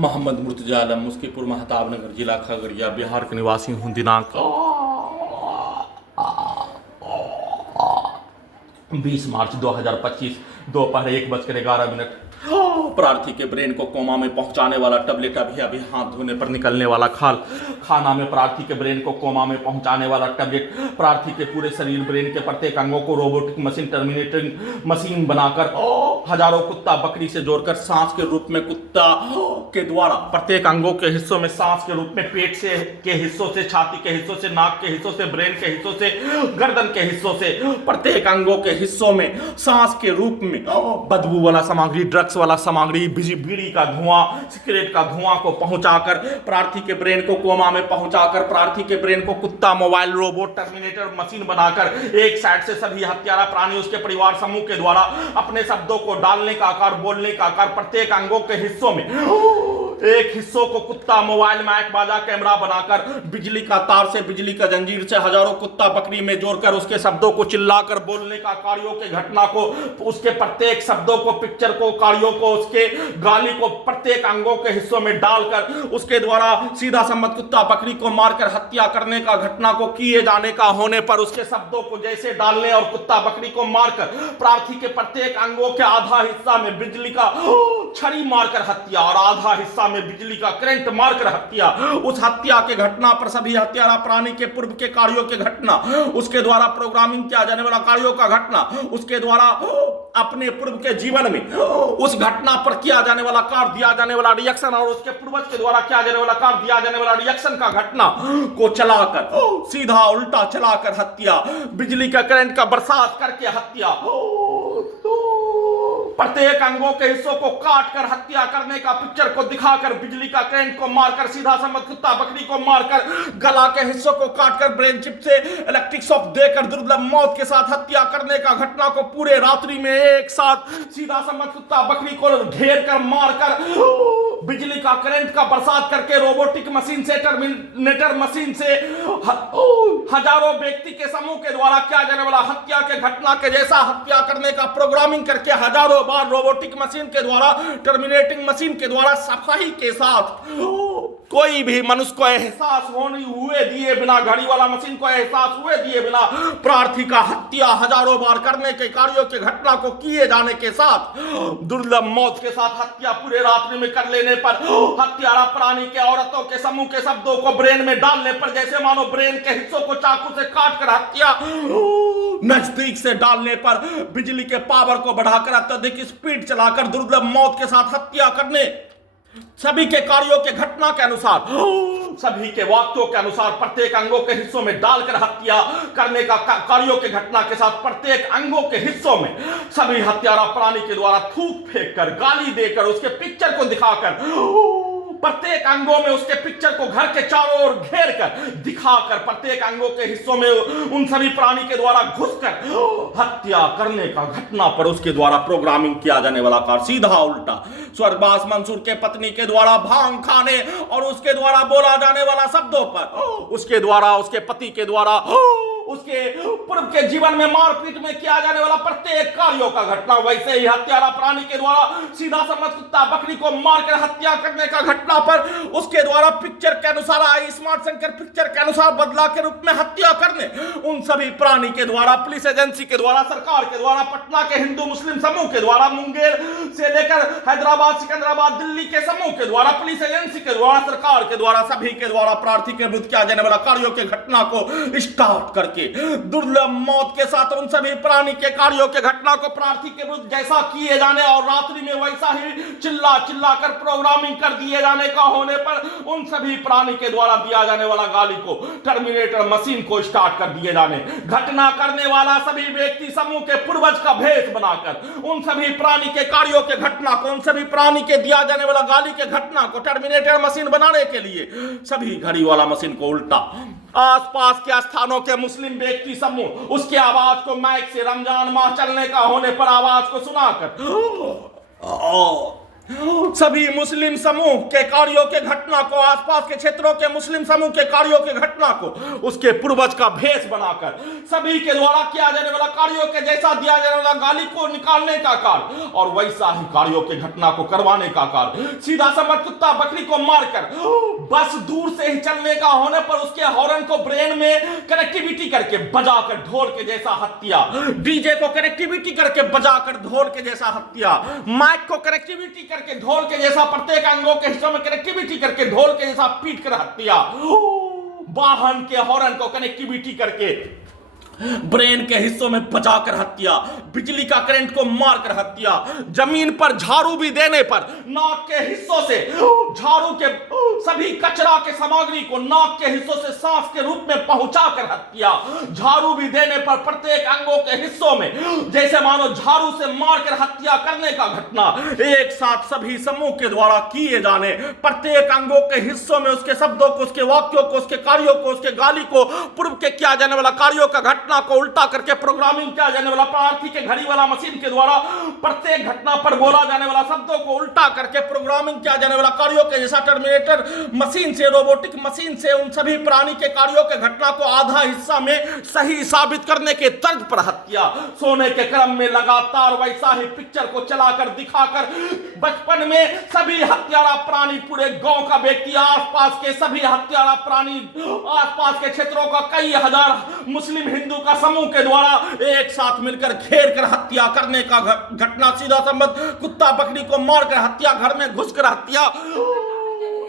मोहम्मद मुर्तजा आलम, मुस्कीपुर, महताब नगर, जिला खगड़िया, बिहार के निवासी हूँ। दिनांक 20 मार्च 2025 दोपहर 1:11। प्रार्थी के ब्रेन को कोमा में पहुंचाने वाला टैबलेट अभी अभी हाथ धोने पर निकलने वाला खाना में प्रार्थी के ब्रेन को कोमा में पहुंचाने वाला टैबलेट प्रार्थी के पूरे शरीर, ब्रेन के प्रत्येक अंगों को रोबोटिक मशीन, टर्मिनेटिंग मशीन बनाकर हजारों कुत्ता बकरी से जोड़कर सांस के रूप में कुत्ता के द्वारा प्रत्येक अंगों के हिस्सों में सांस के रूप में पेट से के हिस्सों से, छाती के हिस्सों से, नाक के हिस्सों से, ब्रेन के हिस्सों से, गर्दन के हिस्सों से, प्रत्येक अंगों के हिस्सों में सांस के रूप में बदबू वाला सामग्री, ड्रग्स वाला सामग्री, बीड़ी का धुआं, सिगरेट का धुआं को पहुंचाकर प्रार्थी के ब्रेन को कोमा में पहुंचाकर प्रार्थी के ब्रेन को कुत्ता, मोबाइल, रोबोट, टर्मिनेटर मशीन बनाकर एक साइड से सभी हत्यारा प्राणी उसके परिवार समूह के द्वारा अपने शब्दों को डालने का आकार, बोलने का आकार, प्रत्येक अंगों के हिस्सों में एक हिस्सों को कुत्ता, मोबाइल, माइक, बाजा, कैमरा बनाकर बिजली का तार से, बिजली का जंजीर से हजारों कुत्ता बकरी में जोड़कर उसके शब्दों को चिल्लाकर बोलने का, कार्यों के घटना को, उसके प्रत्येक शब्दों को, पिक्चर को, कार्यों को, उसके गाली को प्रत्येक अंगों के हिस्सों में डालकर उसके द्वारा सीधा सम्मत कुत्ता बकरी को मारकर हत्या करने का घटना को किए जाने का होने पर उसके शब्दों को जैसे डालने और कुत्ता बकरी को मारकर प्रार्थी के प्रत्येक अंगों के आधा हिस्सा में बिजली का छड़ी मारकर हत्या और आधा हिस्सा में बिजली का करंट मारकर हत्या। उस हत्या के घटना पर सभी हत्यारा प्राणी के पूर्व के कार्यों के घटना, उसके द्वारा प्रोग्रामिंग किया जाने वाला कार्यों का घटना, उसके द्वारा अपने पूर्व के जीवन में उस घटना पर किया जाने वाला कार्य, दिया जाने वाला रिएक्शन और उसके पूर्वज के द्वारा किया जाने वाला कार्य, दिया जाने वाला रिएक्शन का घटना को चलाकर सीधा उल्टा चलाकर हत्या, बिजली का करंट का बरसात करके हत्या, प्रत्येक अंगों के हिस्सों को काट कर हत्या करने का पिक्चर को दिखाकर बिजली का करंट को मारकर सीधा सम्मत कुत्ता बकरी को मारकर गला के हिस्सों को काटकर ब्रेन चिप से इलेक्ट्रिक शॉक देकर दुर्लभ मौत के साथ हत्या करने का घटना को पूरे रात्रि में एक साथ सीधा सम्मत कुत्ता बकरी को घेर कर मारकर बिजली का करंट का बरसात करके रोबोटिक मशीन से, टर्मिनेटर मशीन से हजारों व्यक्ति के समूह के द्वारा किया जाने वाला हत्या के घटना के जैसा हत्या करने का प्रोग्रामिंग करके हजारों बार रोबोटिक मशीन के द्वारा, टर्मिनेटिंग मशीन के द्वारा सफाई के साथ कोई भी मनुष्य को एहसास होने हुए दिए बिना, घड़ी वाला मशीन को एहसास हुए दिए बिना प्रार्थी का हत्या हजारों बार करने के कार्यों के घटना को किए जाने के साथ दुर्लभ मौत के साथ हत्या पूरे रात्रि में कर लेने पर हत्यारा प्राणी के औरतों के समूह के शब्दों को ब्रेन में डालने पर जैसे मानो ब्रेन के हिस्सों को चाकू से काट कर हत्या, नजदीक से डालने पर बिजली के पावर को बढ़ाकर अत्यधिक स्पीड चलाकर दुर्लभ मौत के साथ हत्या करने, सभी के कार्यों के घटना के अनुसार, सभी के वाक्यों के अनुसार प्रत्येक अंगों के हिस्सों में डालकर हत्या करने का कार्यों के घटना के साथ प्रत्येक अंगों के हिस्सों में सभी हत्यारा प्राणी के द्वारा थूक फेंक कर, गाली देकर, उसके पिक्चर को दिखाकर, प्रत्येक अंगों में उसके पिक्चर को घर के चारों ओर घेर कर दिखाकर प्रत्येक अंगों के हिस्सों में उन सभी प्राणी के द्वारा घुसकर हत्या करने का घटना पर उसके द्वारा प्रोग्रामिंग किया जाने वाला कार्य सीधा उल्टा स्वर्गवास मंसूर के पत्नी के द्वारा भांग खाने और उसके द्वारा बोला जाने वाला शब्दों पर उसके द्वारा, उसके पति के द्वारा, उसके पूर्व के जीवन में मारपीट में किया जाने वाला प्रत्येक कार्यों का घटना, वैसे ही हत्यारा प्राणी के द्वारा सीधा सम्मत कुत्ता बकरी को मारकर हत्या करने का घटना पर उसके द्वारा पिक्चर के अनुसार, आई स्मार्ट सेंटर पिक्चर के अनुसार बदला के रूप में हत्या करने उन सभी प्राणी के द्वारा, पुलिस एजेंसी के द्वारा, सरकार के द्वारा, पटना के हिंदू मुस्लिम समूह के द्वारा, मुंगेर से लेकर हैदराबाद, सिकंदराबाद, दिल्ली के समूह के द्वारा, पुलिस एजेंसी के द्वारा, सरकार के द्वारा, सभी के द्वारा प्रार्थी के विरुद्ध किया जाने वाला कार्यों के घटना को स्टार्ट करके दुर्लभ मौत के साथ उन सभी प्राणी के कार्यों के घटना को प्रार्थी के विरुद्ध जैसा किए जाने और रात्रि में वैसा ही चिल्ला चिल्ला कर प्रोग्रामिंग कर दिए जाने का होने पर उन सभी प्राणी के द्वारा दिया जाने वाला गाली को, टर्मिनेटर मशीन को स्टार्ट कर दिए जाने, घटना करने वाला सभी व्यक्ति समूह के पूर्वज का भेष बनाकर उन सभी प्राणी के कार्यों के घटना को, उन सभी प्राणी के दिया जाने वाला गाली के घटना को टर्मिनेटर मशीन बनाने के लिए सभी घड़ी वाला मशीन को उल्टा आसपास के स्थानों के मुस्लिम व्यक्ति समूह उसके आवाज को माइक से रमजान माह चलने का होने पर आवाज को सुनाकर सभी मुस्लिम समूह के कार्यों के घटना को, आसपास के क्षेत्रों के मुस्लिम समूह के कार्यों के घटना को उसके पूर्वज का भेष बनाकर सभी के द्वारा किया जाने वाला कार्यों के जैसा दिया जाने वाला गाली को निकालने का कार्य और वैसा ही कार्यों के घटना को करवाने का कार्य, सीधा समझ कुत्ता बकरी को मारकर बस दूर से ही चलने का होने पर उसके हॉर्न को ब्रेन में कनेक्टिविटी करके बजाकर ढोल के जैसा हत्या, डीजे को कनेक्टिविटी करके बजाकर ढोल के जैसा हत्या, माइक को कनेक्टिविटी करके ढोल के जैसा प्रत्येक अंगों के हिस्सों में कनेक्टिविटी करके ढोल के जैसा पीट कर हत्या, वाहन के हॉर्न को कनेक्टिविटी करके ब्रेन के हिस्सों में बजाकर हत्या, बिजली का करंट को मारकर हत्या, जमीन पर झाड़ू भी देने पर नाक के हिस्सों से झाड़ू के सभी कचरा के सामग्री को नाक के हिस्सों से सांस के रूप में पहुंचाकर हत्या, झाड़ू भी देने पर प्रत्येक अंगों के हिस्सों में जैसे मानो झाड़ू से मारकर हत्या करने का घटना एक साथ सभी समूह के द्वारा किए जाने, प्रत्येक अंगों के हिस्सों में उसके शब्दों को, उसके वाक्यों को, उसके कार्यों को, उसके गाली को, पूर्व के किया जाने वाला कार्यों का घटना को उल्टा करके प्रोग्रामिंग किया जाने वाला प्रार्थी के घड़ी वाला मशीन के द्वारा प्रत्येक घटना पर बोला जाने वाला शब्दों को उल्टा करके प्रोग्रामिंग किया जाने वाला कार्यों के जैसा टर्मिनेटर मशीन से, रोबोटिक मशीन से उन सभी प्राणी के कार्यों के घटना को आधा हिस्सा में सही साबित करने के तर्ज पर हत्या, सोने के क्रम में लगातार वैसा ही पिक्चर को चलाकर दिखाकर बचपन में सभी हत्यारा प्राणी, पूरे गांव का व्यक्ति, आसपास के सभी हत्यारा प्राणी, आसपास के क्षेत्रों का कई हजार मुस्लिम हिंदू का समूह के द्वारा एक साथ मिलकर घेर कर हत्या करने का घटना, सीधा संबंध कुत्ता बकरी को मारकर हत्या, घर में घुसकर हत्या,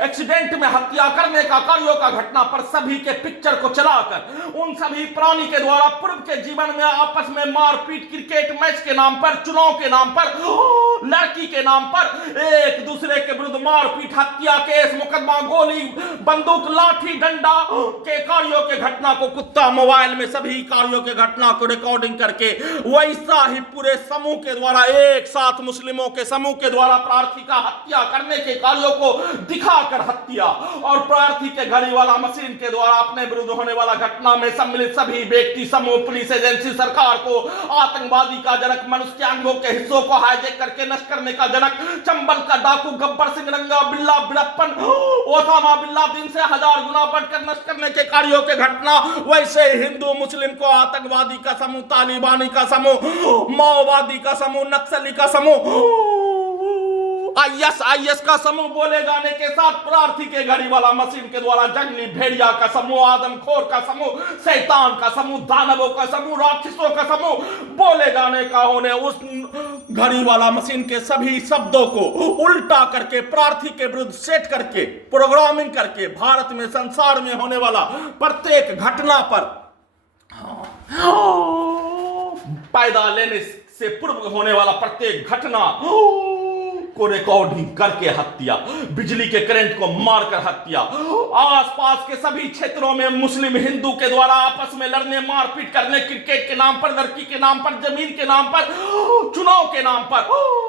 एक्सीडेंट में हत्या करने का कार्यों का घटना पर सभी के पिक्चर को चलाकर उन सभी प्राणी के द्वारा पूर्व के जीवन में आपस में मारपीट, क्रिकेट मैच के नाम पर, चुनाव के नाम पर, लड़की के नाम पर एक दूसरे के विरुद्ध मारपीट, हत्या, केस मुकदमा, गोली, बंदूक, लाठी, डंडा के कार्यों के घटना को कुत्ता मोबाइल में सभी कार्यों के घटना को रिकॉर्डिंग करके वैसा ही पूरे समूह के द्वारा एक साथ मुस्लिमों के समूह के द्वारा प्रार्थी का हत्या करने के कार्यों को दिखा कर हत्या और प्रार्थी के घड़ी वाला मशीन के द्वारा अपने विरुद्ध होने वाला घटना में सम्मिलित सभी व्यक्ति, समूह, पुलिस एजेंसी, सरकार को आतंकवादी का जनक, मनुष्य के अंगों के हिस्सों को हाईजैक करके नष्ट करने का जनक, चंबल का डाकू, गब्बर सिंह रंगा बिल्ला बिरप्पन, ओसामा बिल्ला दिन से 1000 गुना बढ़कर नष्ट करने के कार्यों के घटना, वैसे हिंदू मुस्लिम को आतंकवादी का समूह, तालिबानी का समूह, माओवादी का समूह, नक्सली का समूह, आईएस का समूह बोले जाने के साथ प्रार्थी के घड़ी वाला मशीन के द्वारा जंगली भेड़िया का समूह, आदमखोर का समूह, शैतान का समूह, दानवों का समूह, राक्षसों का समूह बोले जाने का होने उस घड़ी वाला मशीन के सभी शब्दों को उल्टा करके प्रार्थी के विरुद्ध सेट करके प्रोग्रामिंग करके भारत में, संसार में होने वाला प्रत्येक घटना पर पैदा लेने से पूर्व होने वाला प्रत्येक घटना को रिकॉर्डिंग करके हत्या, बिजली के करंट को मारकर हत्या, आसपास के सभी क्षेत्रों में मुस्लिम हिंदू के द्वारा आपस में लड़ने, मारपीट करने, क्रिकेट के नाम पर, लड़की के नाम पर, जमीन के नाम पर, चुनाव के नाम पर,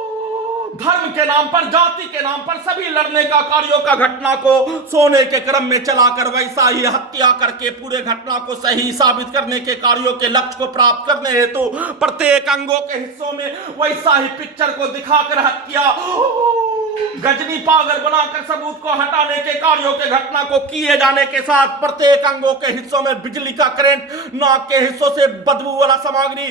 धर्म के नाम पर, जाति के नाम पर सभी लड़ने का कार्यों का घटना को सोने के क्रम में चलाकर वैसा ही हत्या करके पूरे घटना को सही साबित करने के कार्यों के लक्ष्य को प्राप्त करने हेतु प्रत्येक अंगों के हिस्सों में वैसा ही पिक्चर को दिखाकर हत्या, गजनी पागल बनाकर सबूत को हटाने के कार्यों के घटना को किए जाने के साथ प्रत्येक अंगों के हिस्सों में बिजली का करंट, नाक के हिस्सों से बदबू वाला सामग्री,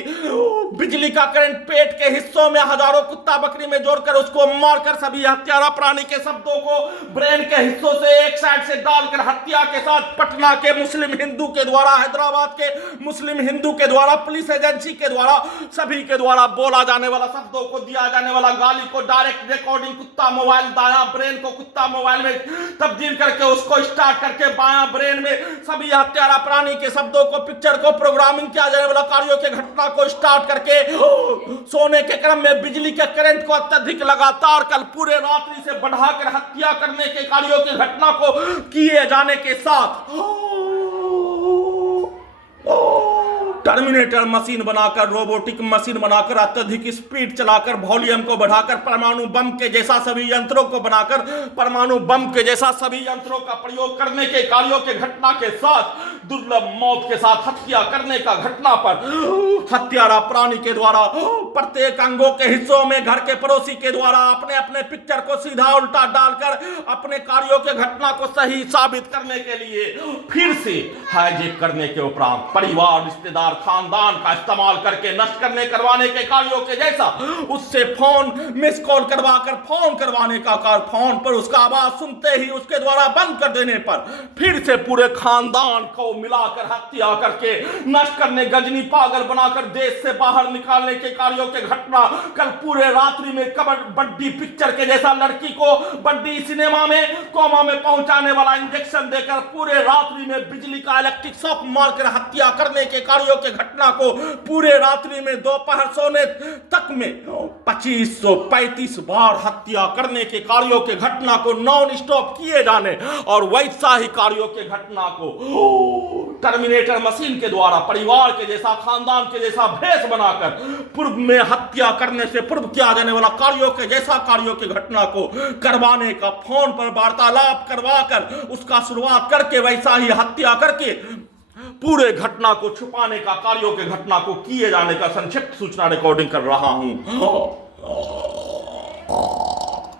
बिजली का करंट पेट के हिस्सों में हजारों कुत्ता बकरी में जोड़कर उसको मारकर सभी हत्यारा प्राणी के शब्दों को ब्रेन के हिस्सों से एक साइड से डालकर हत्या के साथ पटना के मुस्लिम हिंदू के द्वारा, हैदराबाद के मुस्लिम हिंदू के द्वारा, पुलिस एजेंसी के द्वारा, सभी के द्वारा बोला जाने वाला शब्दों को, दिया जाने वाला गाली को डायरेक्ट रिकॉर्डिंग, कुत्ता मोबाइल दाया ब्रेन को कुत्ता मोबाइल में तब्दील करके उसको स्टार्ट करके बायां ब्रेन में सभी हत्यारा प्राणी के शब्दों को, पिक्चर को प्रोग्रामिंग किया जाने वाला कार्यों के घटना को स्टार्ट करके सोने के क्रम में बिजली के करंट को अत्यधिक लगातार कल पूरे रात्रि से बढ़ाकर हत्या करने के कार्यों की घटना को किए जाने के साथ टर्मिनेटर मशीन बनाकर, रोबोटिक मशीन बनाकर, अत्यधिक स्पीड चलाकर, वॉल्यूम को बढ़ाकर, परमाणु बम के जैसा सभी यंत्रों को बनाकर, परमाणु बम के जैसा सभी यंत्रों का प्रयोग करने के कार्यों के घटना के साथ दुर्लभ मौत के साथ हत्या करने का घटना पर हत्यारा प्राणी के द्वारा प्रत्येक अंगों के हिस्सों में घर के पड़ोसी के द्वारा अपने अपने पिक्चर को सीधा उल्टा डालकर अपने कार्यों के घटना को सही साबित करने के लिए फिर से हाईजैक करने के उपरांत परिवार, रिश्तेदार, खानदान का इस्तेमाल करके नष्ट करने करवाने के कार्यों के जैसा उससे फोन मिस कॉल करवाकर फोन करवाने का कार्य, फोन पर उसका आवाज सुनते ही उसके द्वारा बंद कर देने पर फिर से पूरे खानदान को मिलाकर हत्या करके नष्ट करने, गजनी पागल बनाकर देश से बाहर निकालने के कार्यों के घटना। कल पूरे रात्रि में बड्डी पिक्चर के जैसा लड़की को बड्डी सिनेमा में कोमा में पहुंचाने वाला इंजेक्शन देकर पूरे रात्रि में बिजली का इलेक्ट्रिक शॉक मारकर हत्या करने के कार्यों के घटना को पूरे रात्रि में दोपहर सोने तक में 2535 बार हत्या करने के कार्यों के घटना को नॉन स्टॉप किए जाने और वैसा ही कार्यों के घटना को टर्मिनेटर मशीन के द्वारा परिवार के जैसा, खानदान के जैसा भेष बनाकर पूर्व में हत्या करने से पूर्व किया जाने वाला कार्यों के जैसा कार्यों की घटना को करवाने का, फोन पर वार्तालाप करवाकर उसका शुरुआत करके वैसा ही हत्या करके पूरे घटना को छुपाने का, कार्यों के घटना को किए जाने का संक्षिप्त सूचना रिकॉर्डिंग कर रहा हूं।